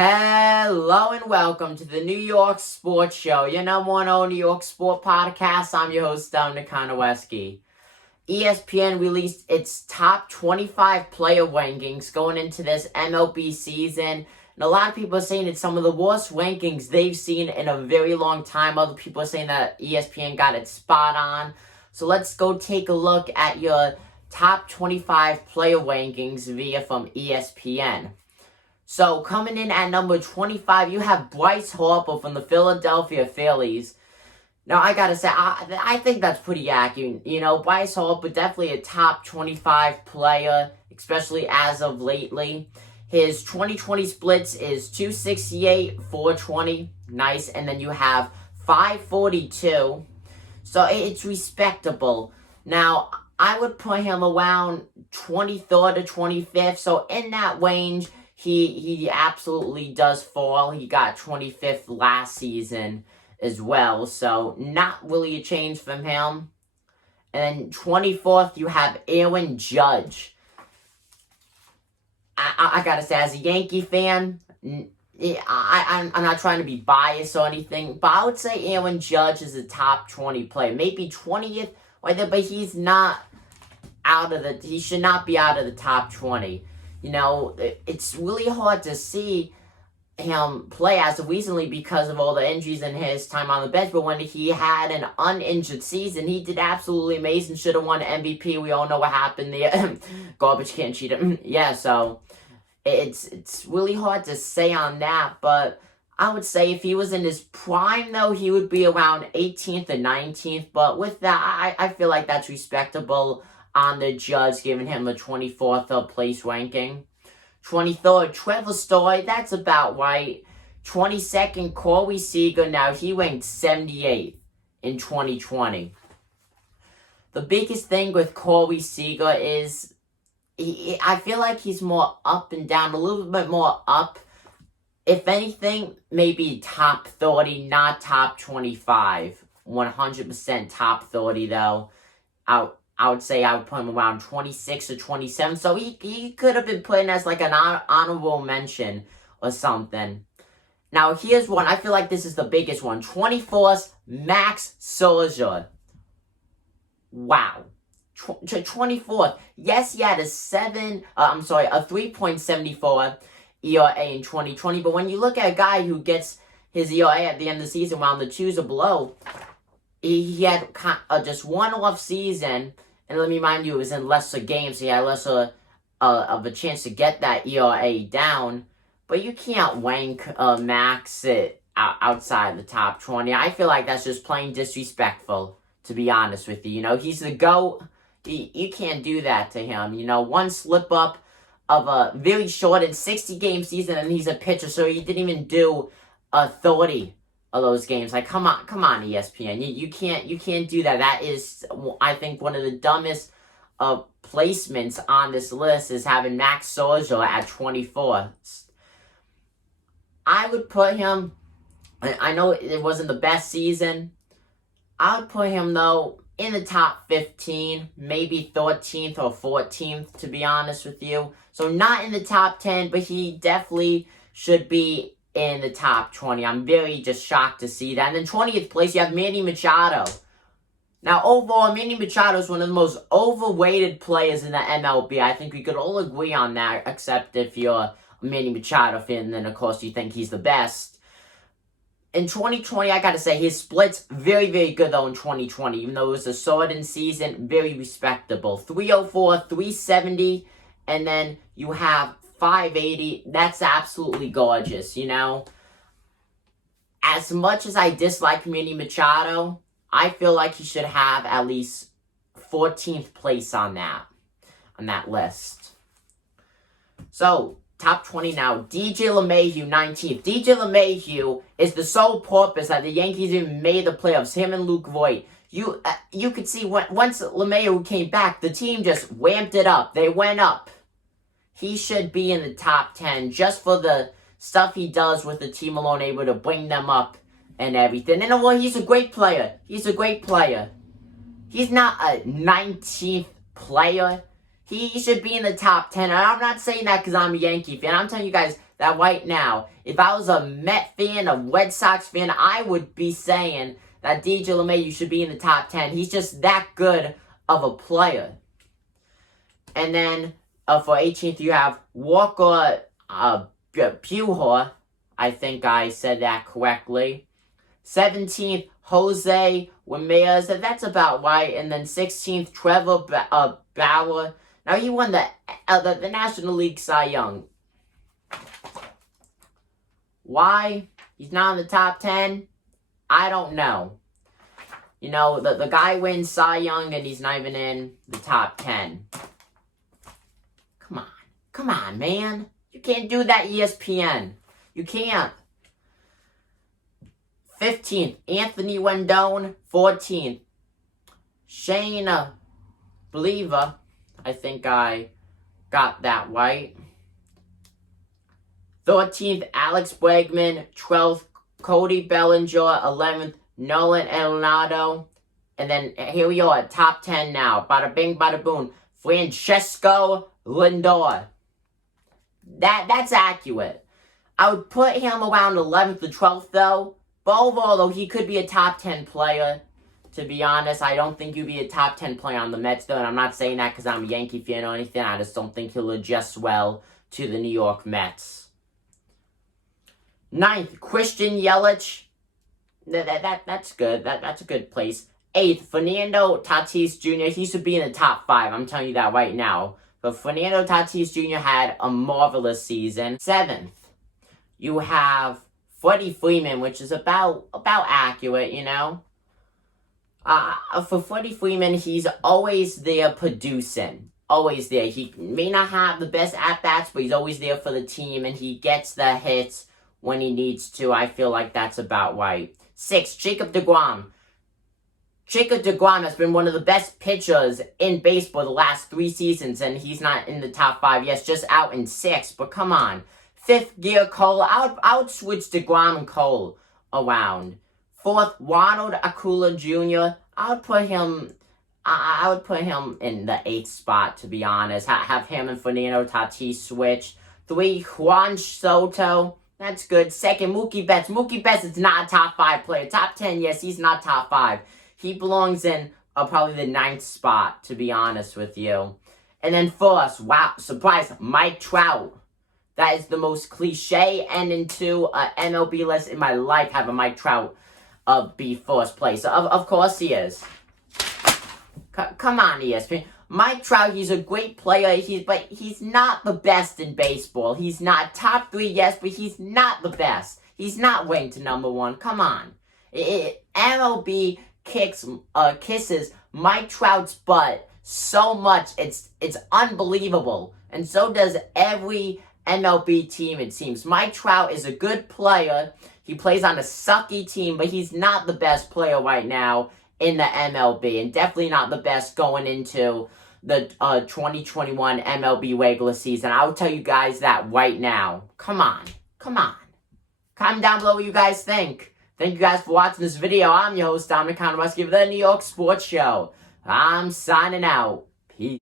Hello and welcome to the New York Sports Show, your number one New York sport podcast. I'm your host, Dominic Konoweski. ESPN released its top 25 player rankings going into this MLB season. And a lot of people are saying it's some of the worst rankings they've seen in a very long time. Other people are saying that ESPN got it spot on. So let's go take a look at your top 25 player rankings from ESPN. So, coming in at number 25, you have Bryce Harper from the Philadelphia Phillies. Now, I gotta say, I think that's pretty accurate. You know, Bryce Harper, definitely a top 25 player, especially as of lately. His 2020 splits is 268, 420, nice. And then you have 542. So, it's respectable. Now, I would put him around 23rd or 25th. So, in that range, He absolutely does fall. He got 25th last season as well. So, not really a change from him. And then 24th, you have Aaron Judge. I gotta say, as a Yankee fan, I'm not trying to be biased or anything, but I would say Aaron Judge is a top 20 player. Maybe 20th, but he's not he should not be out of the top 20. You know, it's really hard to see him play as of recently because of all the injuries and his time on the bench. But when he had an uninjured season, he did absolutely amazing. Should have won MVP. We all know what happened there. Garbage can cheat him. Yeah, so it's really hard to say on that. But I would say if he was in his prime, though, he would be around 18th or 19th. But with that, I feel like that's respectable on the Judge, giving him a 24th place ranking. 23rd, Trevor Story, that's about right. 22nd, Corey Seager, now he ranked 78th in 2020. The biggest thing with Corey Seager is, I feel like he's more up and down, a little bit more up. If anything, maybe top 30, not top 25. 100% top 30, though. I would say I would put him around 26 or 27. So he could have been put in as like an honorable mention or something. Now, here's one. I feel like this is the biggest one. 24th, Max Scherzer. Wow. 24th. Yes, he had a 3.74 ERA in 2020. But when you look at a guy who gets his ERA at the end of the season around the 2s or below, he had just one off season. And let me remind you, it was in lesser games. So he had lesser of a chance to get that ERA down. But you can't rank Max it outside the top 20. I feel like that's just plain disrespectful, to be honest with you. You know, he's the GOAT. You can't do that to him. You know, one slip up of a very short and 60-game season, and he's a pitcher. So he didn't even do 30 of those games. Like, come on, ESPN. You can't do that. That is, I think, one of the dumbest placements on this list is having Max Scherzer at 24th. I would put him, I know it wasn't the best season. I would put him, though, in the top 15, maybe 13th or 14th, to be honest with you. So not in the top 10, but he definitely should be in the top 20. I'm very just shocked to see that. And then 20th place, you have Manny Machado. Now, overall, Manny Machado is one of the most overrated players in the MLB. I think we could all agree on that, except if you're a Manny Machado fan, then, of course, you think he's the best. In 2020, I gotta say, his splits, very, very good, though, in 2020. Even though it was a sordid season, very respectable. 304, 370, and then you have 580. That's absolutely gorgeous, you know. As much as I dislike Manny Machado, I feel like he should have at least 14th place on that list. So, top 20 now. DJ LeMahieu, 19th. DJ LeMahieu is the sole purpose that the Yankees even made the playoffs. Him and Luke Voigt. You could see once LeMahieu came back, the team just ramped it up. They went up. He should be in the top 10 just for the stuff he does with the team alone, able to bring them up and everything. And well, he's a great player. He's a great player. He's not a 19th player. He should be in the top 10. And I'm not saying that because I'm a Yankee fan. I'm telling you guys, that right now, if I was a Met fan, a Red Sox fan, I would be saying that DJ LeMahieu should be in the top 10. He's just that good of a player. And then for 18th, you have Walker Buehler. I think I said that correctly. 17th, Jose Ramirez. That's about right. And then 16th, Trevor Bauer. Now, he won the National League Cy Young. Why he's not in the top 10? I don't know. You know, the guy wins Cy Young and he's not even in the top 10. Come on. Come on, man. You can't do that, ESPN. You can't. 15th, Anthony Rendon. 14th, Shane Believer. I think I got that right. 13th, Alex Bregman. 12th, Cody Bellinger. 11th, Nolan Arenado. And then here we are, top 10 now. Bada bing, bada boom. Francesco Lindor. That's accurate. I would put him around 11th or 12th, though. But overall, though, he could be a top 10 player. To be honest, I don't think he'd be a top 10 player on the Mets, though. And I'm not saying that because I'm a Yankee fan or anything. I just don't think he'll adjust well to the New York Mets. 9th, Christian Yelich. That's good. That's a good place. 8th, Fernando Tatis Jr. He should be in the top 5. I'm telling you that right now. But Fernando Tatis Jr. had a marvelous season. 7th, you have Freddie Freeman, which is about accurate, you know. For Freddie Freeman, he's always there producing. Always there. He may not have the best at-bats, but he's always there for the team, and he gets the hits when he needs to. I feel like that's about right. 6th, Jacob deGrom. Jacob deGrom has been one of the best pitchers in baseball the last 3 seasons, and he's not in the top 5. Yes, just out in 6th, but come on. 5th, Garrett Cole. I would switch deGrom and Cole around. 4th, Ronald Acuna Jr. I would put him in the 8th spot, to be honest. Have him and Fernando Tatis switch. 3, Juan Soto. That's good. 2nd, Mookie Betts. Mookie Betts is not a top 5 player. Top 10, yes, he's not top 5. He belongs in probably the 9th spot, to be honest with you. And then 1st, wow, surprise, Mike Trout. That is the most cliche ending to an MLB list in my life, having Mike Trout be 1st place. Of course he is. Come on, ESPN. Mike Trout, he's a great player, but he's not the best in baseball. He's not top 3, yes, but he's not the best. He's not ranked number 1. Come on. MLB kisses Mike Trout's butt so much, it's unbelievable. And so does every MLB team, it seems. Mike Trout is a good player. He plays on a sucky team, but he's not the best player right now in the MLB, and definitely not the best going into the 2021 MLB regular season. I'll tell you guys that right now. Come on. Comment down below what you guys think. Thank you guys for watching this video. I'm your host, Dominic Conrad, give the New York Sports Show. I'm signing out. Peace.